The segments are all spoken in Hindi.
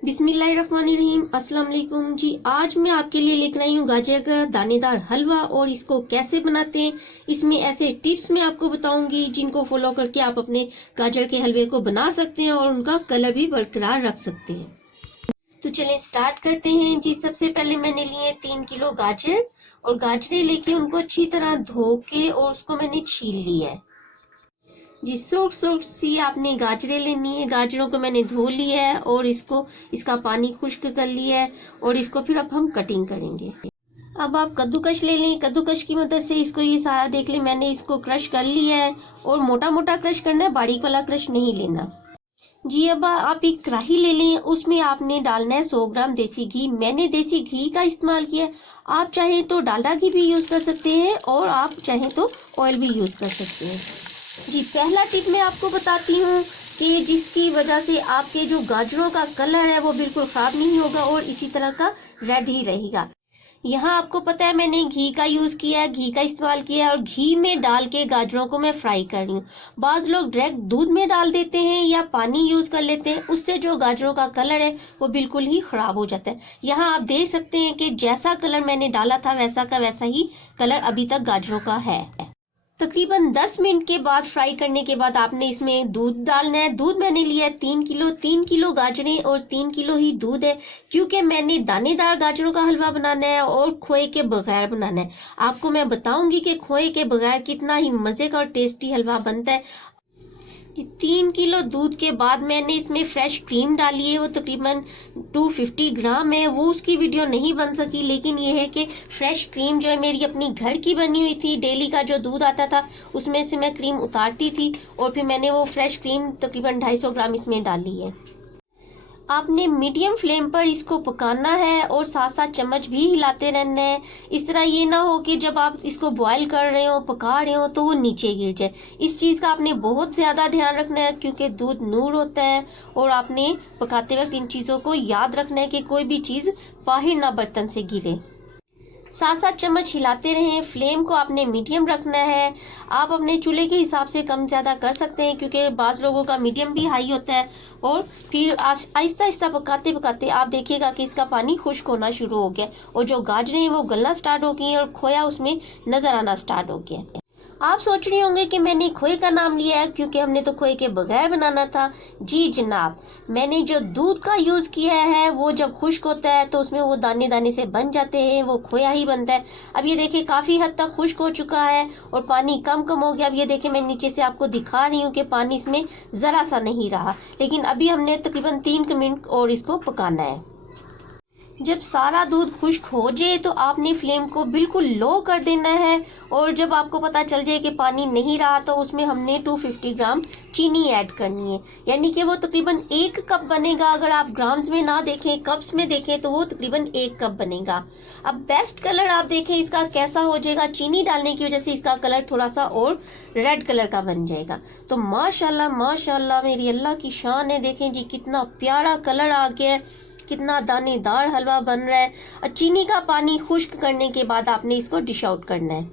बिस्मिल्लाहिर्रहमानिर्रहीम। अस्सलाम वालेकुम जी। आज मैं आपके लिए लेकर आई हूँ गाजर का दानेदार हलवा और इसको कैसे बनाते हैं। इसमें ऐसे टिप्स मैं आपको बताऊंगी जिनको फॉलो करके आप अपने गाजर के हलवे को बना सकते हैं और उनका कलर भी बरकरार रख सकते हैं। तो चलें स्टार्ट करते हैं जी। सबसे पहले मैंने लिए 3 किलो गाजर और गाजरें लेके उनको अच्छी तरह धो के और उसको मैंने छील लिया है जी। सूख सी आपने गाजरें लेनी है। गाजरों को मैंने धो लिया है और इसका पानी खुश्क कर लिया है और इसको फिर अब हम कटिंग करेंगे। अब आप कद्दूकश ले लें। कद्दूकश की मदद से इसको ये सारा देख लें। मैंने इसको क्रश कर लिया है और मोटा मोटा क्रश करना है, बारीक वाला क्रश नहीं लेना जी। अब आप एक कढ़ाई ले लें, उसमें आपने डालना है 100 ग्राम देसी घी। मैंने देसी घी का इस्तेमाल किया। आप चाहें तो डालडा घी भी यूज कर सकते हैं और आप चाहें तो ऑयल भी यूज कर सकते हैं जी। पहला टिप मैं आपको बताती हूँ कि जिसकी वजह से आपके जो गाजरों का कलर है वो बिल्कुल खराब नहीं होगा और इसी तरह का रेड ही रहेगा। यहाँ आपको पता है मैंने घी का यूज किया है, घी का इस्तेमाल किया है और घी में डाल के गाजरों को मैं फ्राई कर रही हूँ। बाज लोग डायरेक्ट दूध में डाल देते हैं या पानी यूज कर लेते हैं, उससे जो गाजरों का कलर है वो बिल्कुल ही खराब हो जाता है। यहाँ आप देख सकते हैं कि जैसा कलर मैंने डाला था वैसा का वैसा ही कलर अभी तक गाजरों का है। तकरीबन 10 मिनट के बाद फ्राई करने के बाद आपने इसमें दूध डालना है। दूध मैंने लिया है 3 किलो। 3 किलो गाजरें और 3 किलो ही दूध है, क्योंकि मैंने दानेदार गाजरों का हलवा बनाना है और खोए के बगैर बनाना है। आपको मैं बताऊंगी कि खोए के बगैर कितना ही मजे का और टेस्टी हलवा बनता है। 3 किलो दूध के बाद मैंने इसमें फ्रेश क्रीम डाली है, वो तकरीबन 250 ग्राम है। वो उसकी वीडियो नहीं बन सकी, लेकिन ये है कि फ्रेश क्रीम जो है मेरी अपनी घर की बनी हुई थी। डेली का जो दूध आता था उसमें से मैं क्रीम उतारती थी और फिर मैंने वो फ्रेश क्रीम तकरीबन 250 ग्राम इसमें डाली है। आपने मीडियम फ्लेम पर इसको पकाना है और साथ साथ चम्मच भी हिलाते रहना है। इस तरह ये ना हो कि जब आप इसको बॉईल कर रहे हो, पका रहे हो, तो वो नीचे गिर जाए। इस चीज़ का आपने बहुत ज़्यादा ध्यान रखना है, क्योंकि दूध नूर होता है और आपने पकाते वक्त इन चीज़ों को याद रखना है कि कोई भी चीज़ बाहर ना बर्तन से गिरे। साथ साथ चम्मच हिलाते रहें। फ्लेम को आपने मीडियम रखना है। आप अपने चूल्हे के हिसाब से कम ज़्यादा कर सकते हैं, क्योंकि बाज़ लोगों का मीडियम भी हाई होता है। और फिर आहिस्ता आहिस्ता पकाते पकाते आप देखिएगा कि इसका पानी खुश्क होना शुरू हो गया और जो गाजरें हैं वो गलना स्टार्ट हो गई हैं और खोया उसमें नज़र आना स्टार्ट हो गया। आप सोच रहे होंगे कि मैंने खोए का नाम लिया है क्योंकि हमने तो खोए के बगैर बनाना था। जी जनाब, मैंने जो दूध का यूज़ किया है वो जब खुश्क होता है तो उसमें वो दाने दाने से बन जाते हैं, वो खोया ही बनता है। अब ये देखिए काफ़ी हद तक खुश्क हो चुका है और पानी कम हो गया। अब ये देखिए मैं नीचे से आपको दिखा रही हूँ कि पानी इसमें ज़रा सा नहीं रहा, लेकिन अभी हमने तकरीबन 3 मिनट और इसको पकाना है। जब सारा दूध खुश्क हो जाए तो आपने फ्लेम को बिल्कुल लो कर देना है और जब आपको पता चल जाए कि पानी नहीं रहा तो उसमें हमने 250 ग्राम चीनी ऐड करनी है, यानी कि वो तकरीबन 1 कप बनेगा। अगर आप ग्राम्स में ना देखें, कप्स में देखें, तो वो तकरीबन 1 कप बनेगा। अब बेस्ट कलर आप देखें इसका कैसा हो जाएगा। चीनी डालने की वजह से इसका कलर थोड़ा सा और रेड कलर का बन जाएगा। तो माशाल्लाह माशाल्लाह मेरी अल्लाह की शान है। देखें जी कितना प्यारा कलर आ गया है, कितना दानेदार हलवा बन रहा है। और चीनी का पानी खुश्क करने के बाद आपने इसको डिश आउट करना है।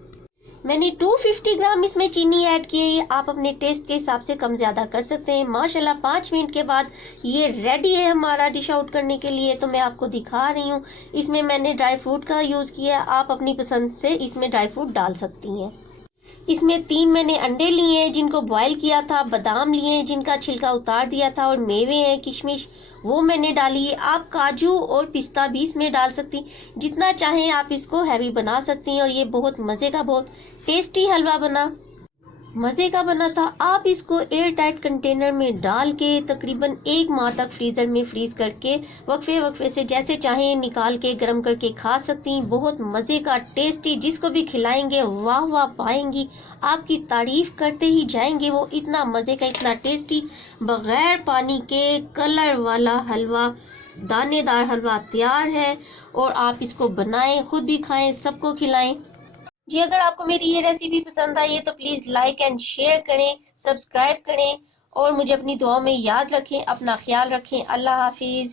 मैंने 250 ग्राम इसमें चीनी ऐड की है। आप अपने टेस्ट के हिसाब से कम ज़्यादा कर सकते हैं। माशाल्लाह 5 मिनट के बाद ये रेडी है हमारा डिश आउट करने के लिए। तो मैं आपको दिखा रही हूँ, इसमें मैंने ड्राई फ्रूट का यूज़ किया। आप अपनी पसंद से इसमें ड्राई फ्रूट डाल सकती हैं। इसमें 3 मैंने अंडे लिए हैं जिनको बॉईल किया था, बादाम लिए हैं जिनका छिलका उतार दिया था और मेवे हैं किशमिश, वो मैंने डाली है। आप काजू और पिस्ता भी इसमें डाल सकती, जितना चाहें आप इसको हैवी बना सकती हैं। और ये बहुत मज़े का बहुत टेस्टी हलवा बना था। आप इसको एयर टाइट कंटेनर में डाल के तकरीबन 1 माह तक फ्रीज़र में फ्रीज़ करके वक्फे से जैसे चाहें निकाल के गर्म करके खा सकती हैं। बहुत मज़े का टेस्टी, जिसको भी खिलाएंगे वाह वाह पाएंगी, आपकी तारीफ करते ही जाएंगे। वो इतना मज़े का, इतना टेस्टी, बग़ैर पानी के कलर वाला हलवा, दानेदार हलवा तैयार है। और आप इसको बनाएं, खुद भी खाएं, सबको खिलाएं जी। अगर आपको मेरी ये रेसिपी पसंद आई है तो प्लीज़ लाइक एंड शेयर करें, सब्सक्राइब करें और मुझे अपनी दुआओं में याद रखें। अपना ख्याल रखें। अल्लाह हाफिज़।